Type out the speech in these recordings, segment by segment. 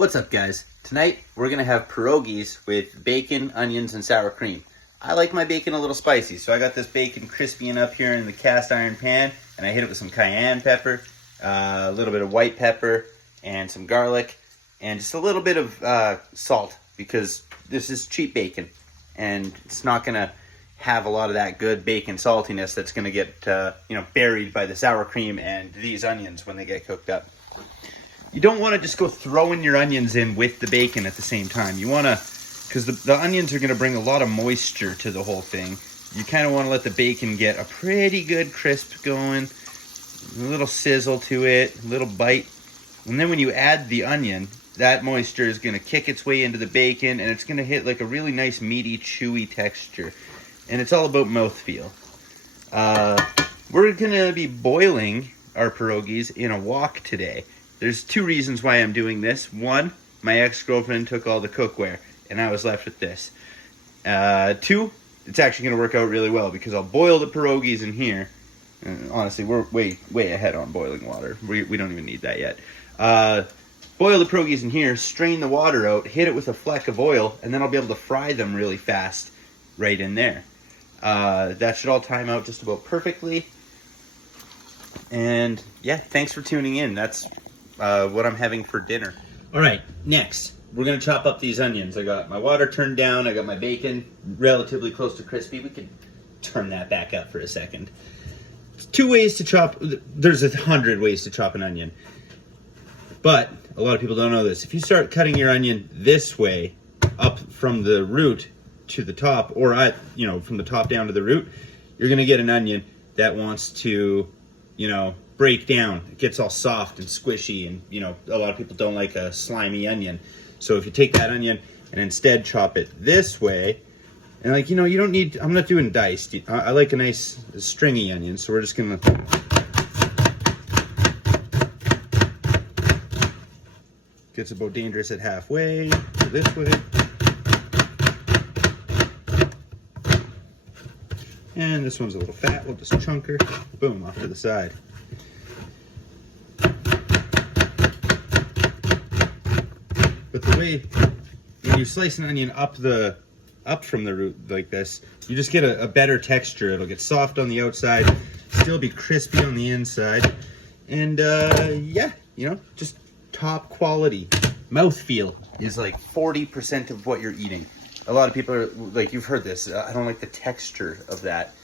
What's up, guys? Tonight we're gonna have pierogies with bacon, onions, and sour cream. I like my bacon a little spicy, so I got this bacon crispying up here in the cast iron pan, and I hit it with some cayenne pepper, a little bit of white pepper, and some garlic, and just a little bit of salt, because this is cheap bacon, and it's not gonna have a lot of that good bacon saltiness that's gonna get buried by the sour cream and these onions when they get cooked up. You don't want to just go throwing your onions in with the bacon at the same time. You want to, because the onions are going to bring a lot of moisture to the whole thing. You kind of want to let the bacon get a pretty good crisp going, a little sizzle to it, a little bite. And then when you add the onion, that moisture is going to kick its way into the bacon, and it's going to hit like a really nice, meaty, chewy texture. And it's all about mouthfeel. We're going to be boiling our pierogies in a wok today. There's two reasons why I'm doing this. One, my ex-girlfriend took all the cookware, and I was left with this. Two, it's actually going to work out really well because I'll boil the pierogies in here. Honestly, we're way ahead on boiling water. We don't even need that yet. Boil the pierogies in here, strain the water out, hit it with a fleck of oil, and then I'll be able to fry them really fast right in there. That should all time out just about perfectly. And yeah, thanks for tuning in. That's what I'm having for dinner. All right, next, we're gonna chop up these onions. I got my water turned down. I got my bacon relatively close to crispy. We could turn that back up for a second. Two ways to chop. There's 100 ways to chop an onion, but a lot of people don't know this. If you start cutting your onion this way, up from the root to the top, or from the top down to the root, you're gonna get an onion that wants to, break down. It gets all soft and squishy, and a lot of people don't like a slimy onion. So if you take that onion and instead chop it this way, and you don't need, I'm not doing diced. I like a nice stringy onion, so we're just gonna gets about dangerous at halfway. So this way. And this one's a little fat, we'll just chunk her. Boom, off to the side. But the way, when you slice an onion up from the root like this, you just get a better texture. It'll get soft on the outside, still be crispy on the inside. And just top quality. Mouthfeel is like 40% of what you're eating. A lot of people are like, you've heard this, I don't like the texture of that.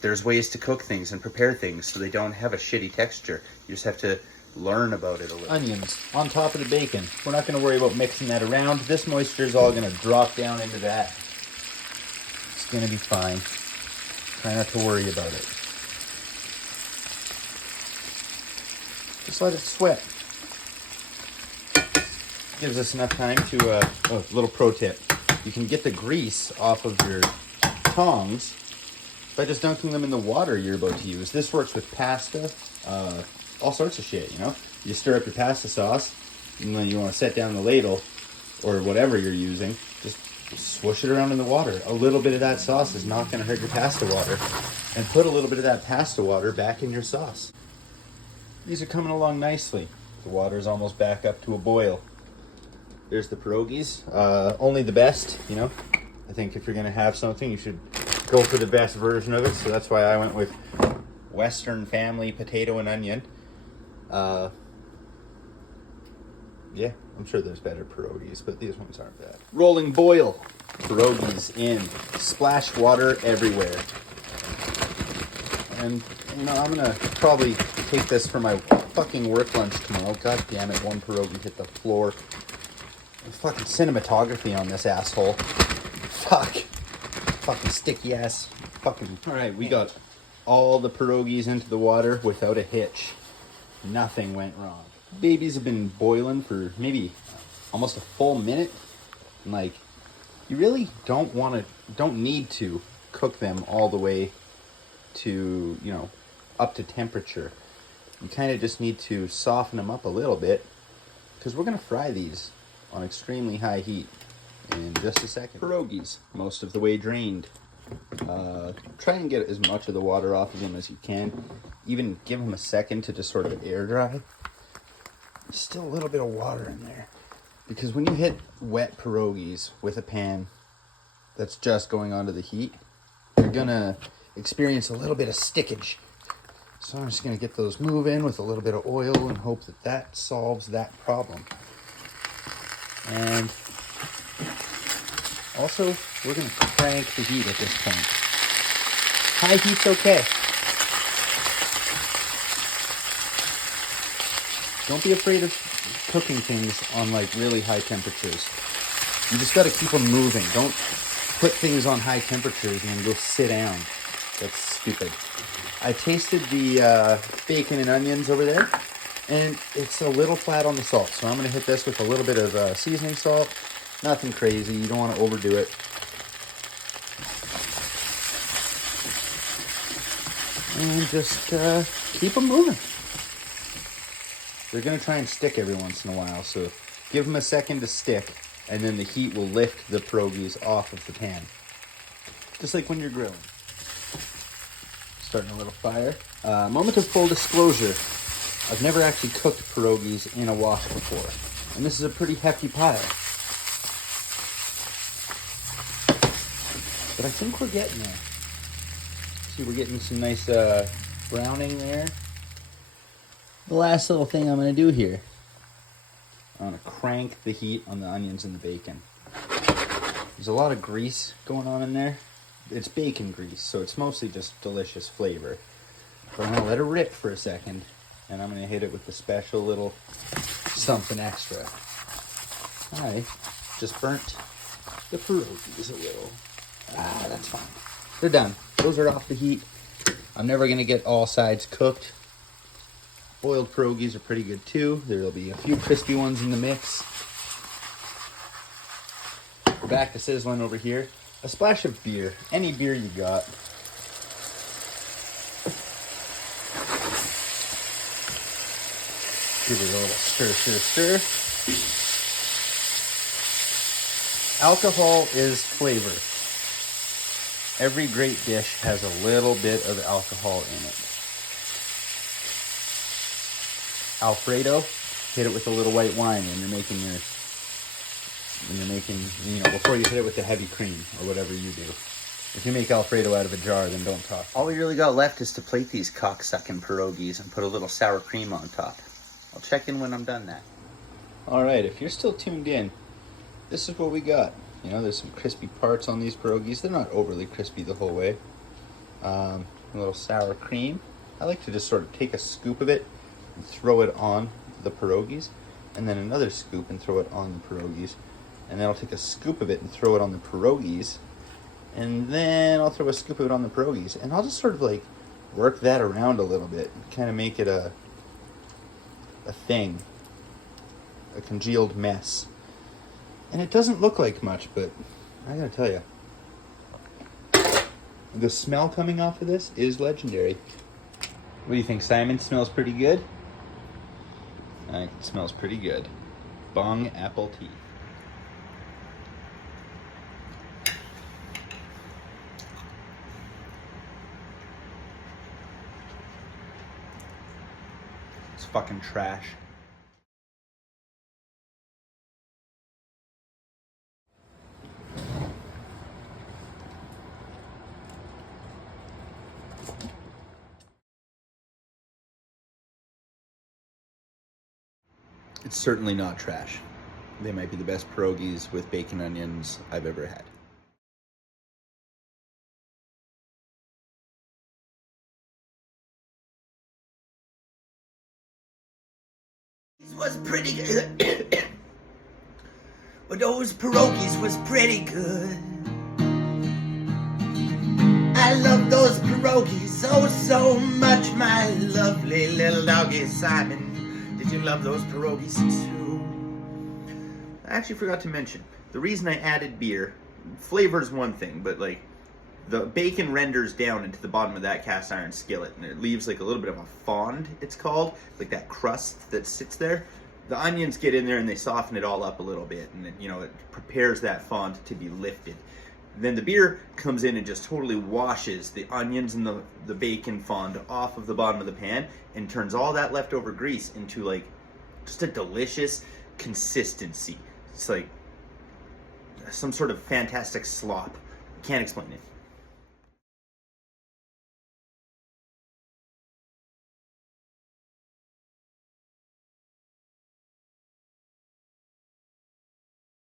There's ways to cook things and prepare things so they don't have a shitty texture. You just have to learn about it a little. Onions on top of the bacon. We're not going to worry about mixing that around. This moisture is all going to drop down into that. It's going to be fine. Try not to worry about it. Just let it sweat. Gives us enough time to, little pro tip. You can get the grease off of your tongs by just dunking them in the water you're about to use. This works with pasta, all sorts of shit, You stir up your pasta sauce, and then you want to set down the ladle, or whatever you're using, just swoosh it around in the water. A little bit of that sauce is not going to hurt your pasta water. And put a little bit of that pasta water back in your sauce. These are coming along nicely. The water is almost back up to a boil. There's the pierogies. Only the best, I think if you're going to have something, you should go for the best version of it. So that's why I went with Western Family potato and onion. Yeah, I'm sure there's better pierogies, but these ones aren't bad. Rolling boil. Pierogies in. Splash water everywhere. And, I'm going to probably take this for my fucking work lunch tomorrow. God damn it, one pierogi hit the floor. Fucking cinematography on this asshole. Fuck. Fucking sticky ass. Fucking. Alright, we got all the pierogies into the water without a hitch. Nothing went wrong. Babies have been boiling for maybe almost a full minute. And you really don't need to cook them all the way to, up to temperature. You kind of just need to soften them up a little bit, because we're going to fry these on extremely high heat in just a second. Pierogies, most of the way drained. Try and get as much of the water off of them as you can. Even give them a second to just sort of air dry. There's still a little bit of water in there. Because when you hit wet pierogies with a pan that's just going onto the heat, you're gonna experience a little bit of stickage. So I'm just gonna get those moving with a little bit of oil and hope that that solves that problem. And also, we're gonna crank the heat at this point. High heat's okay. Don't be afraid of cooking things on like really high temperatures. You just gotta keep them moving. Don't put things on high temperatures and then go sit down. That's stupid. I tasted the bacon and onions over there, and it's a little flat on the salt. So I'm gonna hit this with a little bit of seasoning salt. Nothing crazy, you don't wanna overdo it. And just keep them moving. They're gonna try and stick every once in a while, so give them a second to stick, and then the heat will lift the pierogies off of the pan. Just like when you're grilling. Starting a little fire. Moment of full disclosure. I've never actually cooked pierogies in a wok before, and this is a pretty hefty pile. But I think we're getting there. See, we're getting some nice browning there. The last little thing I'm gonna do here, I'm gonna crank the heat on the onions and the bacon. There's a lot of grease going on in there. It's bacon grease, so it's mostly just delicious flavor. But I'm gonna let it rip for a second, and I'm gonna hit it with a special little something extra. I just burnt the pierogies a little. That's fine. They're done. Those are off the heat. I'm never gonna get all sides cooked. Boiled pierogies are pretty good too. There'll be a few crispy ones in the mix. We're back to sizzling over here. A splash of beer, any beer you got. Give it a little stir. Alcohol is flavor. Every great dish has a little bit of alcohol in it. Alfredo, hit it with a little white wine when you're making, before you hit it with the heavy cream or whatever you do. If you make Alfredo out of a jar, then don't talk. All we really got left is to plate these cocksucking pierogies and put a little sour cream on top. I'll check in when I'm done that. All right, if you're still tuned in, this is what we got. There's some crispy parts on these pierogies. They're not overly crispy the whole way. A little sour cream. I like to just sort of take a scoop of it and throw it on the pierogies, and then another scoop and throw it on the pierogies, and then I'll take a scoop of it and throw it on the pierogies, and then I'll throw a scoop of it on the pierogies, and I'll just sort of like work that around a little bit, kind of make it a thing, a congealed mess. And it doesn't look like much, but I gotta tell you, the smell coming off of this is legendary. What do you think, Simon? Smells pretty good? It smells pretty good. Bong apple tea. It's fucking trash. It's certainly not trash. They might be the best pierogies with bacon onions I've ever had. This was pretty good. But those pierogies was pretty good. I love those pierogies so much, my lovely little doggy Simon. Did you love those pierogies too? I actually forgot to mention, the reason I added beer, flavor's one thing, but like the bacon renders down into the bottom of that cast iron skillet, and it leaves like a little bit of a fond, it's called, like that crust that sits there. The onions get in there and they soften it all up a little bit, and it prepares that fond to be lifted. Then the beer comes in and just totally washes the onions and the bacon fond off of the bottom of the pan and turns all that leftover grease into like just a delicious consistency. It's like some sort of fantastic slop. Can't explain it.